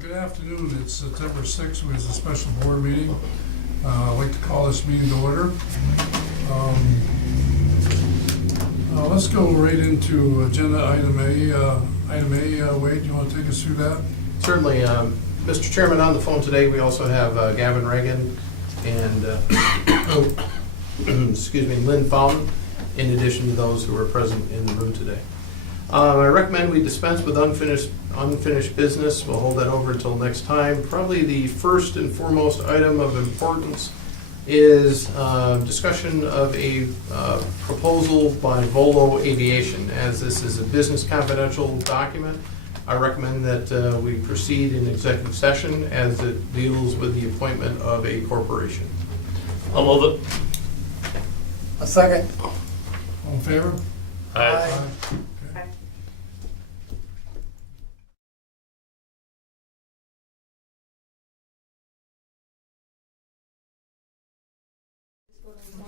Good afternoon. It's September 6th, which is a special board meeting. I'd like to call this meeting to order. Let's go right into agenda item A. Wade, you want to take us through that? Certainly. Mr. Chairman, on the phone today, we also have Gavin Reagan and Lynn Fountain, in addition to those who are present in the room today. I recommend we dispense with unfinished business. We'll hold that over until next time. Probably the first and foremost item of importance is discussion of a proposal by Volo Aviation. As this is a business confidential document, I recommend that we proceed in executive session as it deals with the appointment of a corporation. I'll move it. A second. All in favor? Aye. Okay.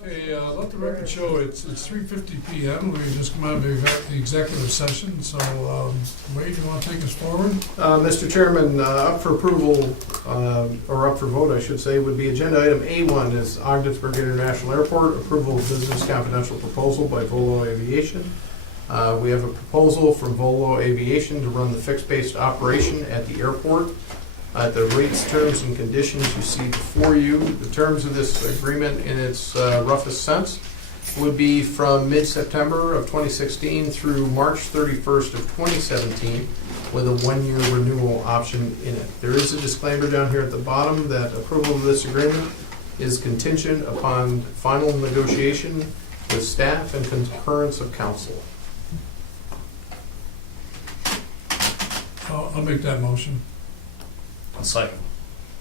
Okay, let the record show it's 3:50 p.m. We just come out of the executive session, so Wade, you want to take us forward? Mr. Chairman, up for approval, or up for vote, I should say, would be agenda item A1 is Ogdensburg International Airport, approval of business confidential proposal by Volo Aviation. We have a proposal from Volo Aviation to run the fixed-based operation at the airport. The rates, terms, and conditions you see before you. The terms of this agreement in its roughest sense would be from mid-September of 2016 through March 31st of 2017 with a one-year renewal option in it. There is a disclaimer down here at the bottom that approval of this agreement is contingent upon final negotiation with staff and concurrence of council. I'll make that motion. I'll second.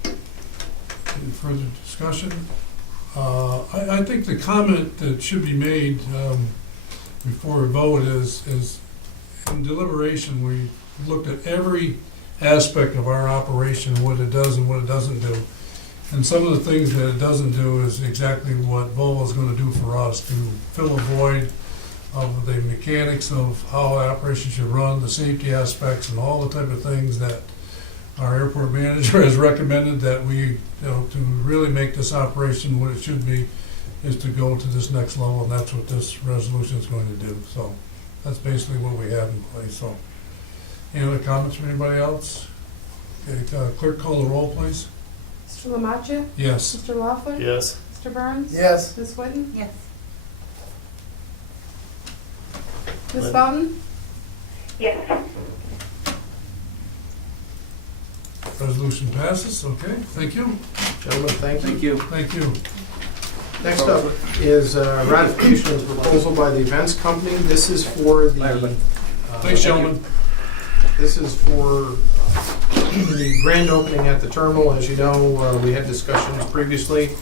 Any further discussion? I think the comment that should be made before we vote is in deliberation, we looked at every aspect of our operation, what it does and what it doesn't do. And some of the things that it doesn't do is exactly what Volvo is going to do for us, to fill a void of the mechanics of how the operation should run, the safety aspects, and all the type of things that our airport manager has recommended that we, to really make this operation what it should be, is to go to this next level, and that's what this resolution is going to do. So that's basically what we have in place. So, any other comments from anybody else? Okay, clerk, call the roll, please. Mr. Lamaccia? Yes. Mr. Laughlin? Yes. Mr. Burns? Yes. Ms. Whitten? Yes. Ms. Lynn? Fountain? Yes. Resolution passes. Okay, thank you. Gentlemen, thank you. Thank you. Next up is ratification of the proposal by the events company. This is for the... Thanks, gentlemen. This is for the grand opening at the terminal. As you know, we had discussions previously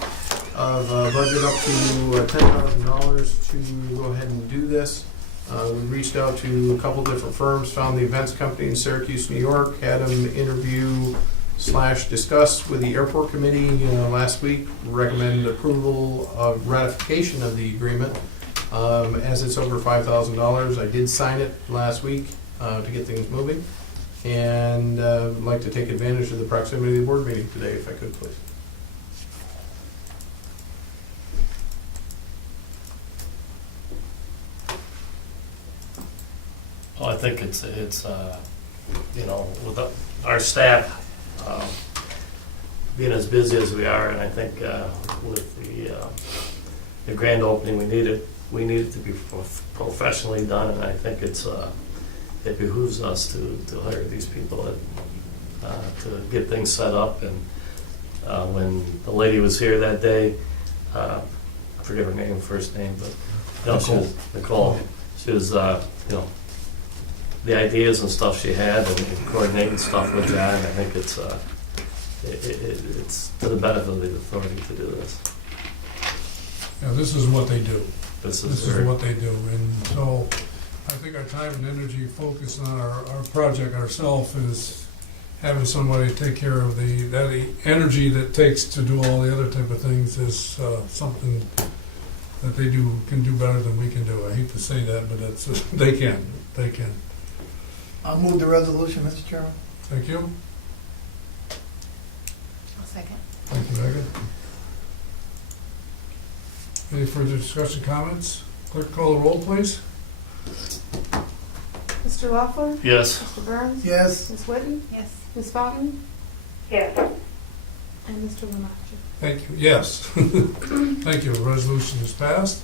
of a budget up to $10,000 to go ahead and do this. We reached out to a couple different firms, found the events company in Syracuse, New York, had them interview / discuss with the airport committee last week, recommend approval of ratification of the agreement. As it's over $5,000, I did sign it last week to get things moving, and I'd like to take advantage of the proximity of the board meeting today, if I could, please. Well, I think it's with our staff being as busy as we are, and I think with the grand opening, we need it to be professionally done, and I think it behooves us to hire these people to get things set up. And when the lady was here that day, I forget her name, first name, but she was Nicole. She was the ideas and stuff she had, and coordinating stuff with that. And I think it's to the benefit of the authority to do this. Yeah, this is what they do. This This is what they do, and so I think our time and energy focused on our project ourselves is having somebody take care of the energy that takes to do all the other type of things is something that they can do better than we can do. I hate to say that, but it's they can. I'll move the resolution, Mr. Chairman. Thank you. Second. Thank you, Megan. Any further discussion, comments? Clerk, call the roll, please. Mr. Loeffler? Yes. Mr. Burns? Yes. Ms. Whitten? Yes. Ms. Fountain? Yes. And Mr. Lamacha? Thank you, yes. Thank you, resolution is passed.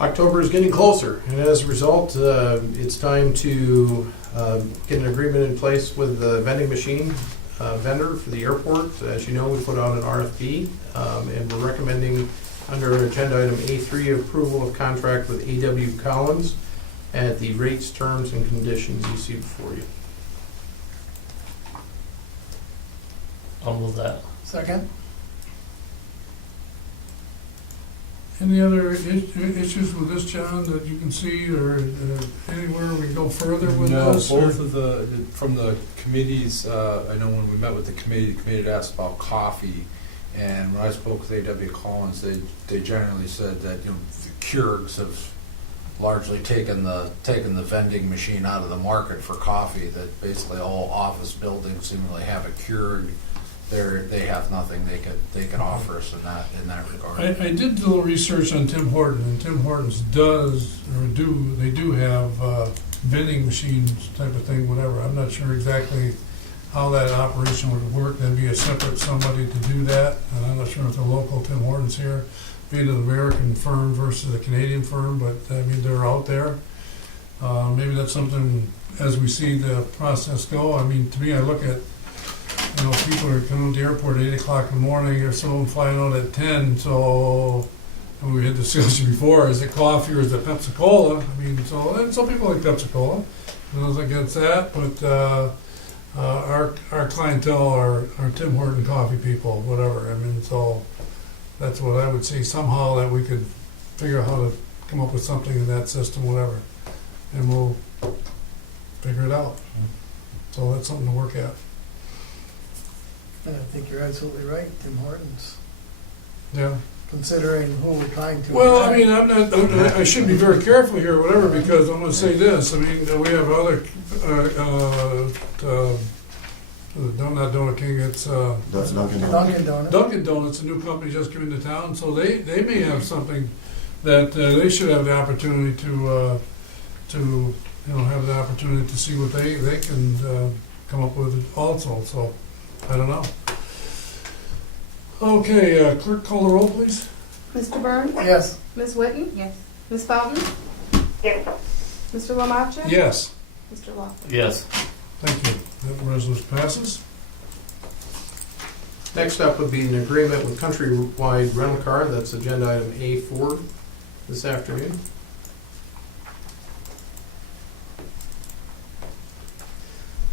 October is getting closer, and as a result, it's time to get an agreement in place with the vending machine vendor for the airport. As you know, we put out an RFP, and we're recommending under agenda item A3 approval of contract with A.W. Collins at the rates, terms, and conditions you see before you. I'll move that. Second. Any other issues with this, John, that you can see, or anywhere we go further with No, this? or- both of from the committees, I know when we met with the committee had asked about coffee, and when I spoke with A.W. Collins, they generally said that, you know, the Keurigs have largely taken the vending machine out of the market for coffee, that basically all office buildings seemingly have a Keurig. They have nothing they can offer us in that regard. I did a little research on Tim Horton, and Tim Hortons they do have vending machines type of thing, whatever. I'm not sure exactly how that operation would work. There'd be a separate somebody to do that, and I'm not sure if the local Tim Hortons here, being an American firm versus a Canadian firm, but I mean, they're out there. Maybe that's something, as we see the process go. I mean, to me, I look at, you know, people are coming to the airport at 8 o'clock in the morning, or someone flying out at 10, so, and we had discussion before, is it coffee or is it Pepsi Cola? I mean, so, and some people like Pepsi Cola, nothing against that, but our clientele are Tim Horton coffee people, whatever. I mean, so that's what I would see, somehow that we could figure out how to come up with something in that system, whatever, and we'll figure it out. So that's something to work at. I think you're absolutely right, Tim Hortons, Yeah. considering who we're trying to. Well, I mean, I should be very careful here, whatever, because I'm gonna say this, I mean, we have other, not Donut King, it's, Dunkin' Donuts. Dunkin' Donuts, a new company just came into town, so they may have something that, they should have the opportunity to, you know, have the opportunity to see what they can, come up with also, so, I don't know. Okay, clerk, call the roll, please. Mr. Burns? Yes. Ms. Whitten? Yes. Ms. Fountain? Yes. Mr. Lamacha? Yes. Mr. Loeffler? Yes. Thank you. That resolution passes. Next up would be an agreement with Countrywide Rental Car. That's agenda item A4 this afternoon.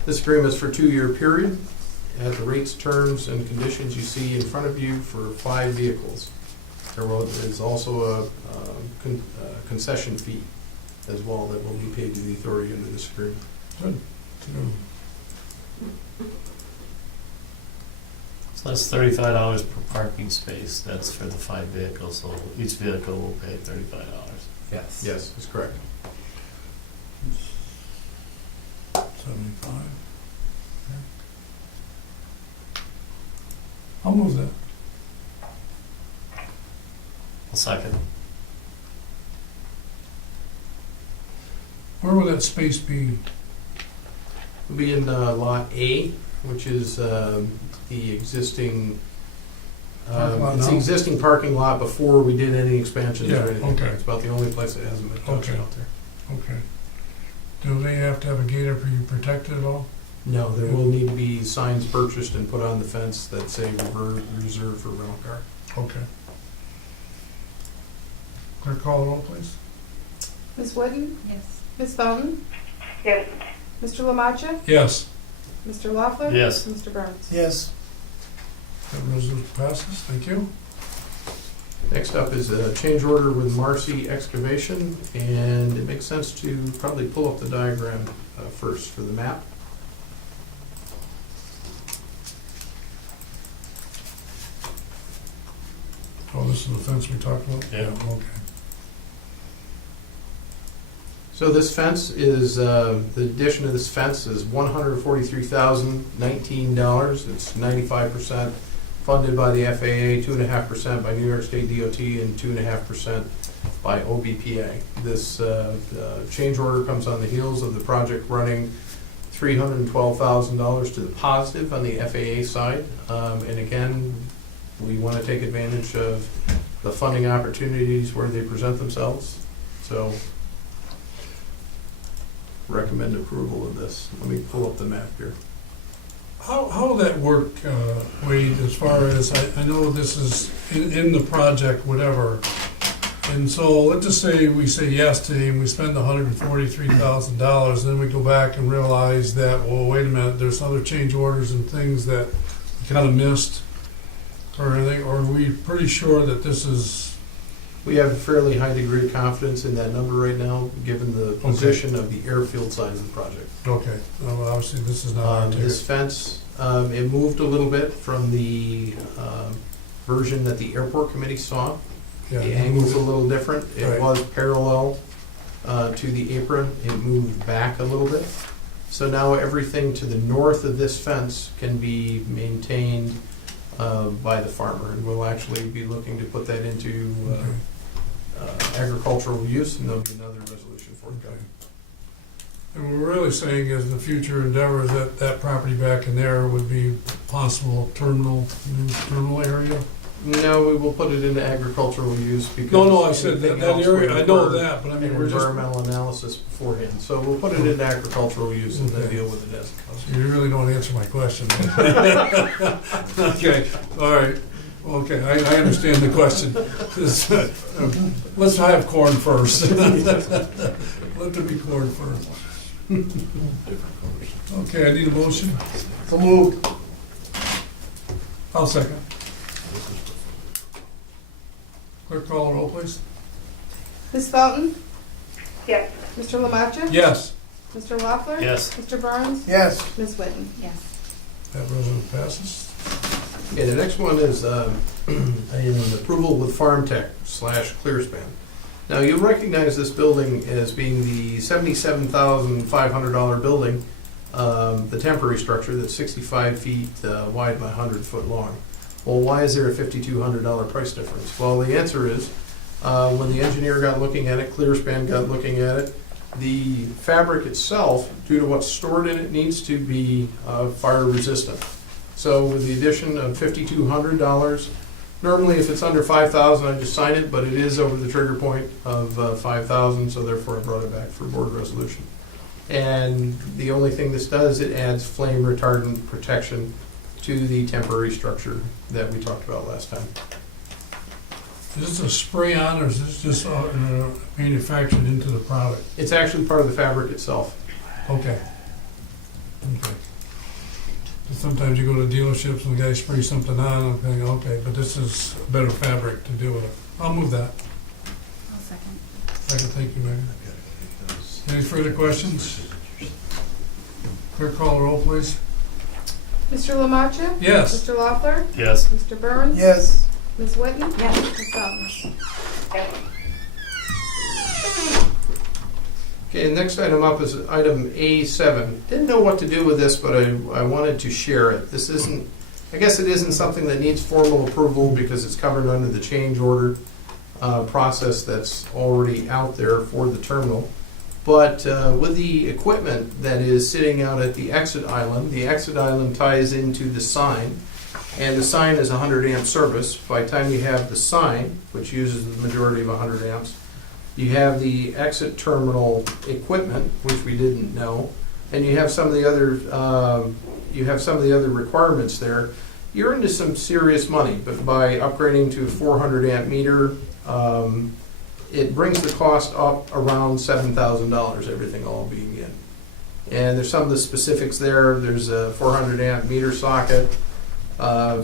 This agreement is for a 2-year period at the rates, terms, and conditions you see in front of you for 5 vehicles. There is also a concession fee as well that will be paid to the authority under this agreement. Good. So that's $35 per parking space. That's for the 5 vehicles, so each vehicle will pay $35. Yes. Yes, that's correct. 75. I'll move that. A second. Where will that space be? It'll be in Lot A, which is the existing, Parking lot it's the now? existing parking lot before we did any expansions Yeah, or anything. okay. It's about the only place that hasn't been touched Okay. out there. Okay. Do they have to have a gate up? Are you protected at all? No, there will need to be signs purchased and put on the fence that say reserved for rental car. Okay. Clerk, call the roll, please. Ms. Whitten? Yes. Ms. Fountain? Yes. Mr. Lamacha? Yes. Mr. Loeffler? Yes. Mr. Burns? Yes. That resolution passes. Thank you. Next up is a change order with Marcy Excavation, and it makes sense to probably pull up the diagram first for the map. Oh, this is the fence we talked about? Yeah. Okay. So this fence is, the addition of this fence is $143,019. It's 95% funded by the FAA, 2.5% by New York State DOT, and 2.5% by OBPA. This change order comes on the heels of the project running $312,000 to the positive on the FAA side. And again, we want to take advantage of the funding opportunities where they present themselves. So recommend approval of this. Let me pull up the map here. How will that work, Wade, as far as, I know this is in the project, whatever, and so let's just say we say yes today and we spend $143,000, then we go back and realize that, well, wait a minute, there's other change orders and things that we kind of missed, or anything, or are we pretty sure that this is, We have a fairly high degree of confidence in that number right now, given the position of the airfield size of the project. okay, well, obviously this is not our This fence, it moved a little bit from the version that the airport committee saw. The angle's a little different. It Right. was parallel to the apron. It moved back a little bit. So now everything to the north of this fence can be maintained by the farmer. And we'll actually be looking to put that into agricultural use, and there'll be another resolution for it. And what we're really saying is the future endeavors that that property back in there would be possible terminal, new terminal area? No, we will put it into agricultural use because. No, I said that, anything that else area, would I know require that, but I mean, an we're just, environmental analysis beforehand. So we'll put it into agricultural use and then Okay. deal with it as it comes. you really don't answer my question. Okay, all right, okay, I understand the question. Let's have corn first. Let there be corn first. Okay, I need a motion. So moved. I'll second. Clerk call the roll, please. Ms. Felton? Yes. Mr. Lamacha? Yes, Mr. Loeffler? Yes. Mr. Burns? Yes. Ms. Whitten? Yes. that resolution passes. Okay, the next one is an approval with Farm Tech / Clearspan. Now, you'll recognize this building as being the $77,500 building, the temporary structure that's 65 feet wide by 100 foot long. Well, why is there a $5,200 price difference? Well, the answer is, when the engineer got looking at it, Clearspan got looking at it, the fabric itself, due to what's stored in it, needs to be fire resistant. So with the addition of $5,200, normally if it's under $5,000, I just sign it, but it is over the trigger point of $5,000, so therefore I brought it back for board resolution. And the only thing this does, it adds flame retardant protection to the temporary structure that we talked about last time. Is this a spray on or is this just manufactured into the product? It's actually part of the fabric itself. Okay. Okay. Sometimes you go to dealerships and the guy sprays something on, I'm thinking, okay, but this is better fabric to do it. I'll move that. I'll second. Second, thank you, Megan. Any further questions? Clerk call the roll, please. Mr. Lamacha? Yes. Mr. Loeffler? Yes. Mr. Burns? Yes. Ms. Whitten? Yes. Ms. Felton? Yes. Okay, next item up is item A7. Didn't know what to do with this, but I wanted to share it. This isn't, I guess it isn't something that needs formal approval because it's covered under the change order process that's already out there for the terminal. But with the equipment that is sitting out at the exit island ties into the sign, and the sign is 100 amp service. By the time you have the sign, which uses the majority of 100 amps, you have the exit terminal equipment, which we didn't know, and you have some of the other requirements there. You're into some serious money, but by upgrading to a 400 amp meter, it brings the cost up around $7,000, everything all being in. And there's some of the specifics there. There's a 400 amp meter socket.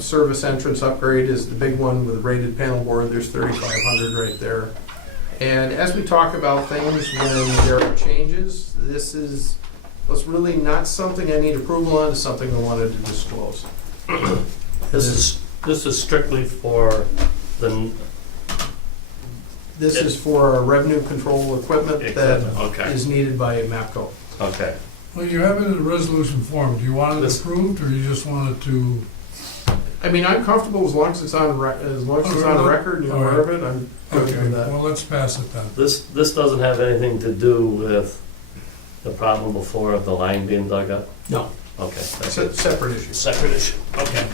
Service entrance upgrade is the big one with a rated panel board. There's 3,500 right there. And as we talk about things when there are changes, this is really not something I need approval on, it's something I wanted to disclose. This is strictly for the This is for our revenue control equipment that Okay, is needed by MAPCO. okay. Well, you have it in a resolution form. Do you want it This- approved, or you just want it to? I mean, I'm comfortable as long as it's on, as long as it's on record, you're aware of it, I'm good Okay, with that. well, let's pass it then. This doesn't have anything to do with the problem before of the line being dug up? No, Okay, it's that's a separate issue. separate issue, okay.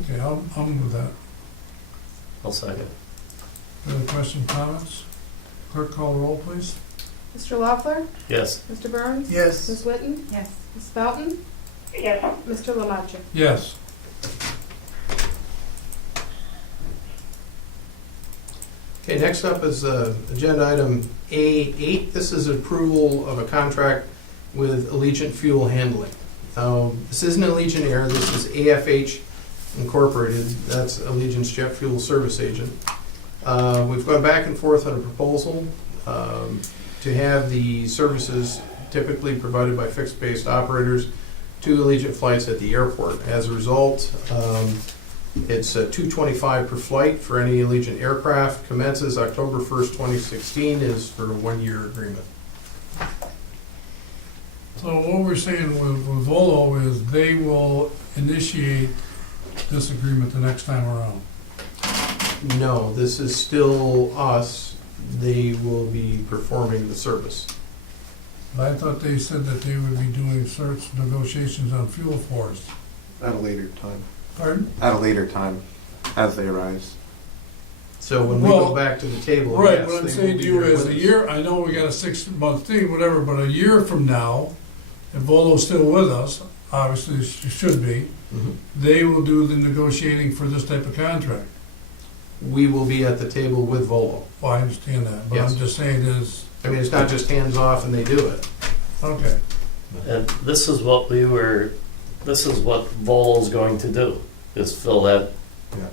Okay, I'll move with that. I'll second. Any other questions, comments? Clerk, call the roll, please. Mr. Loeffler, Yes, Mr. Burns, Yes. Ms. Whitten, Yes. Ms. Fountain, Yes. Mr. Lamacha. Yes. Okay, next up is agenda item A8. This is approval of a contract with Allegiant Fuel Handling. Now, this isn't Allegiant Air, this is AFH Incorporated. That's Allegiant's jet fuel service agent. We've gone back and forth on a proposal to have the services typically provided by fixed-based operators to Allegiant flights at the airport. As a result, it's $225 per flight for any Allegiant aircraft. Commences October 1st, 2016, is for a one-year agreement. So what we're saying with Volo is they will initiate this agreement the next time around. No, this is still us. They will be performing the service. But I thought they said that they would be doing search negotiations on fuel for us. At a later time. Pardon? At a later time, as they arise. So when we Well, go back to the table, Right, yes, what I'm they saying will to be you there is with a us. year, I know we got a 6-month thing, whatever, but a year from now, if Volo's still with us, obviously it should be, Mhm. they will do the negotiating for this type of contract. We will be at the table with Volo. Well, I understand that, but Yes. I'm just saying is, I mean, it's not just hands off and they do it. okay, and this is what Vol's going to do, is fill that, Yeah.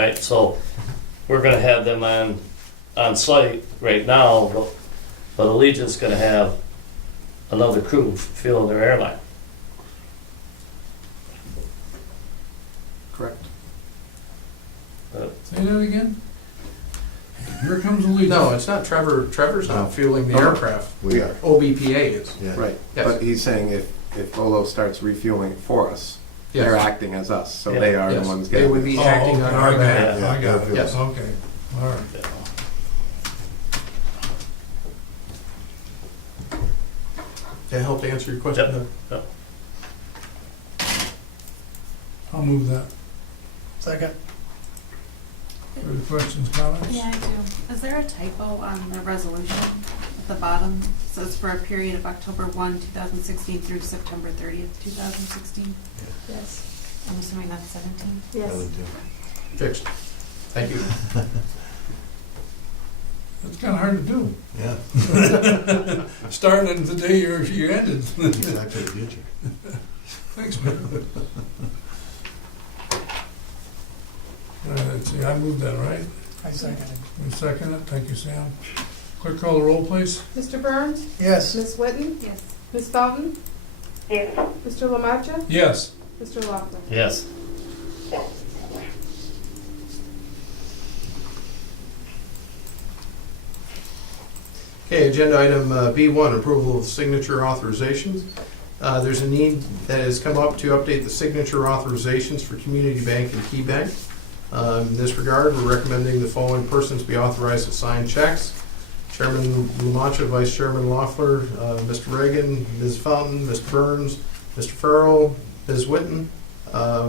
right? So, we're gonna have them on site right now, but Allegiant's gonna have another crew filling their airline. Correct. say that again? Here comes Allegiant. No, it's not Trevor. Trevor's No. not fueling the No. aircraft. We are. OBPA is. Right. Yes. But he's saying if Volo starts refueling for us, Yes. they're acting as us, so Yeah. they are Yes. the ones They getting would it. be Oh, acting okay, on our I got it, behalf. I got it, Yes. okay, all right. That help answer your question? Yep. I'll move that. Second. Further questions, comments? Yeah, I do. Is there a typo on the resolution at the bottom? It says for a period of October 1, 2016 through September 30th, 2016. Yes. I'm assuming that's 17. Yes. Fixed. Thank you. It's kinda hard to do, Yeah, starting the day you ended. back to the future. Thanks, man. All right, let's see, I moved that, right? I second it. We second it, thank you, Sam. Quick call the roll, please. Mr. Burns, Yes. Ms. Whitten, Yes. Ms. Fountain, Yes. Mr. Lamacha, Yes. Mr. Loeffler. Yes. Okay, agenda item B1, approval of signature authorizations. There's a need that has come up to update the signature authorizations for Community Bank and Key Bank. In this regard, we're recommending the following persons be authorized to sign checks. Chairman Lamacha, Vice Chairman Loeffler, Mr. Reagan, Ms. Fountain, Mr. Burns, Mr. Farrell, Ms. Whitten,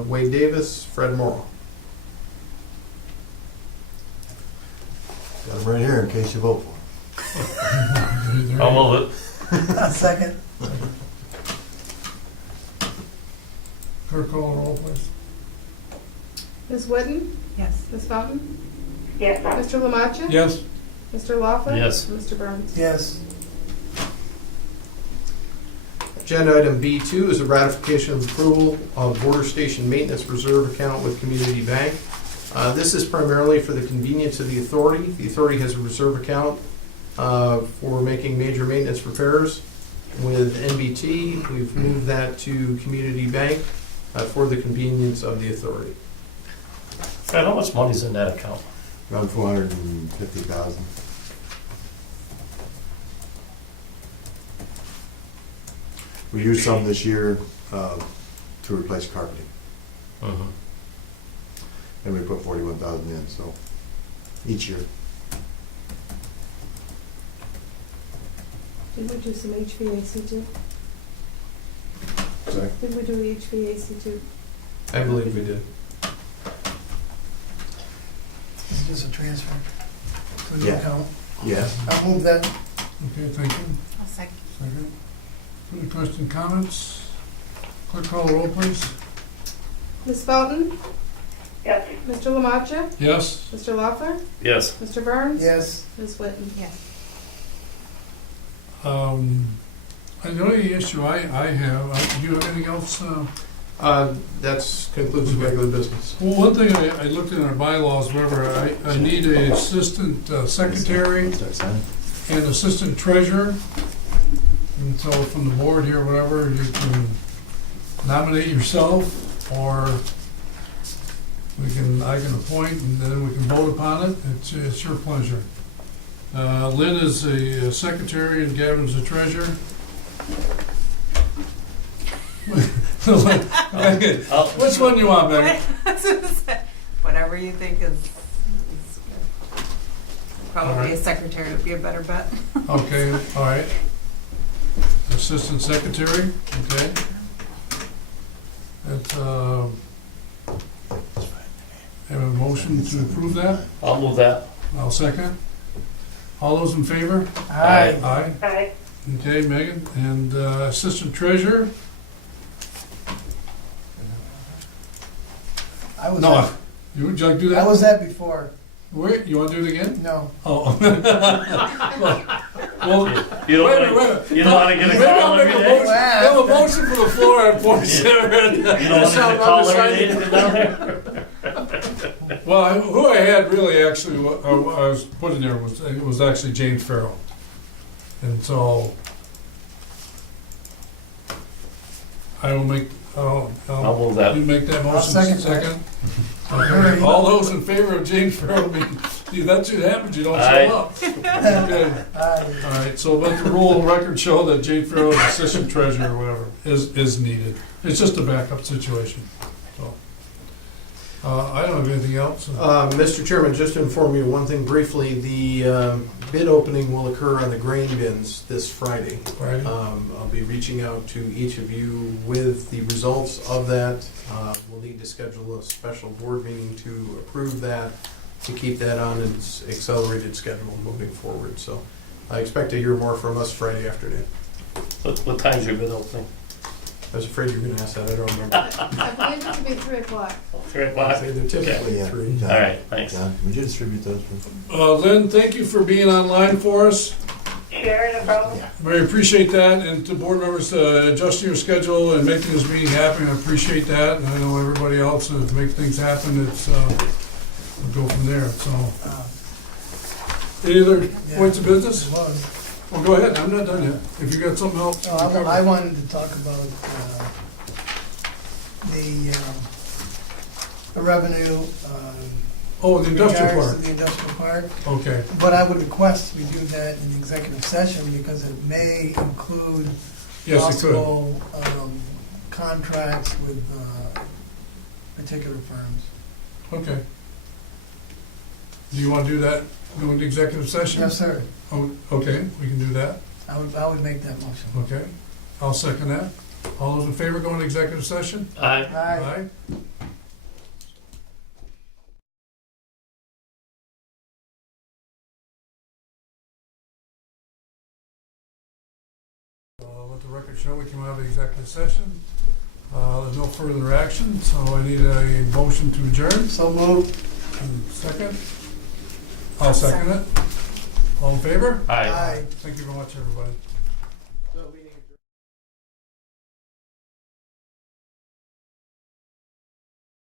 Wade Davis, Fred Morrow. Got them right here in case you vote for them. I'll move it. Second. Clerk call the roll, please. Ms. Whitten, Yes. Ms. Fountain, Yes. Mr. Lamacha, Yes. Mr. Loeffler. Yes. Mr. Burns. Yes. Agenda item B2 is a ratification of approval of border station maintenance reserve account with Community Bank. This is primarily for the convenience of the authority. The authority has a reserve account for making major maintenance repairs. With NBT, we've moved that to Community Bank for the convenience of the authority. Fred, how much money's in that account? Around 450,000. We used some this year to replace carpeting, Mhm. and we put 41,000 in, so, each year. Did we do some HVAC too? Sorry? Did we do HVAC too? I believe we did. This is just a transfer to the Yeah. account. Yeah. I'll move that. Okay, thank you. I'll second. Second. Further question, comments? Clerk call the roll, please. Ms. Felton? Yes. Mr. Lamacha? Yes? Mr. Loeffler? Yes. Mr. Burns? Yes. Ms. Whitten? Yes. The only issue I have, do you have anything else? That's concludes the regular business. Well, one thing I looked in our bylaws, whatever, I need an assistant secretary Start signing. and assistant treasurer. And so from the board here, whatever, you can nominate yourself, or I can appoint, and then we can vote upon it. It's your pleasure. Lynn is the secretary and Gavin's the treasurer. Which one you want, Megan? Whatever you think is All probably right. a secretary would be a better bet. Okay, all right. Assistant secretary, okay. That's, have a motion to approve that? I'll move that. I'll second. All those in favor? Aye. Aye. Aye. Okay, Megan. And assistant treasurer? I was No, that. you would you like to do I that? was that before. Wait, you want to do it again? No. Oh. Well, You don't wait a wanna, minute, wait a minute. you don't wanna get a Maybe I'll call make every a day? motion. Have a motion from the floor and point Sarah. You don't wanna get a call every day to go down there? Well, who I had really actually, I was putting there was actually James Farrell. And so I will make, I'll move that. you make that motion. second that. Okay. All those in favor of James Farrell, that's what happens, you don't Aye. show up. Okay. Aye. All right, so let the rule of record show that James Farrell, assistant treasurer or whatever, is needed. It's just a backup situation, so. I don't have anything else. Mr. Chairman, just to inform you one thing briefly, the bid opening will occur on the grain bins this Friday. Friday? I'll be reaching out to each of you with the results of that. We'll need to schedule a special board meeting to approve that, to keep that on its accelerated schedule moving forward. So I expect to hear more from us Friday afternoon. What time's your bid opening? I was afraid you were going to ask that. I don't remember. I believe it to be 3 o'clock. 3 o'clock? They're typically Yeah. three. John, All right, thanks. John, would you distribute those? Lynn, thank you for being online for us. Sure, no problem. Very appreciate that, and to board members, adjusting your schedule and making this meeting happen, I appreciate that. And I know everybody else to make things happen, it's, we'll go from there, so. Any other Yeah. points of business? It was. Well, go ahead, I'm not done yet. If you got something else. No, I wanted to talk about the revenue. Oh, the industrial regards park, to the industrial park. okay. But I would request we do that in executive session because it may include Yes, it could. possible contracts with particular firms. Okay. Do you want to do that, go into executive session? Yes, sir. Oh, okay, we can do that, I would make that motion. okay. I'll second that. All those in favor going to executive session? Aye. Aye. Let the record show we came out of the executive session. There's no further action, so I need a motion to adjourn. So moved. Second? I'll second it. All in favor? Aye. Aye. Thank you very much, everybody.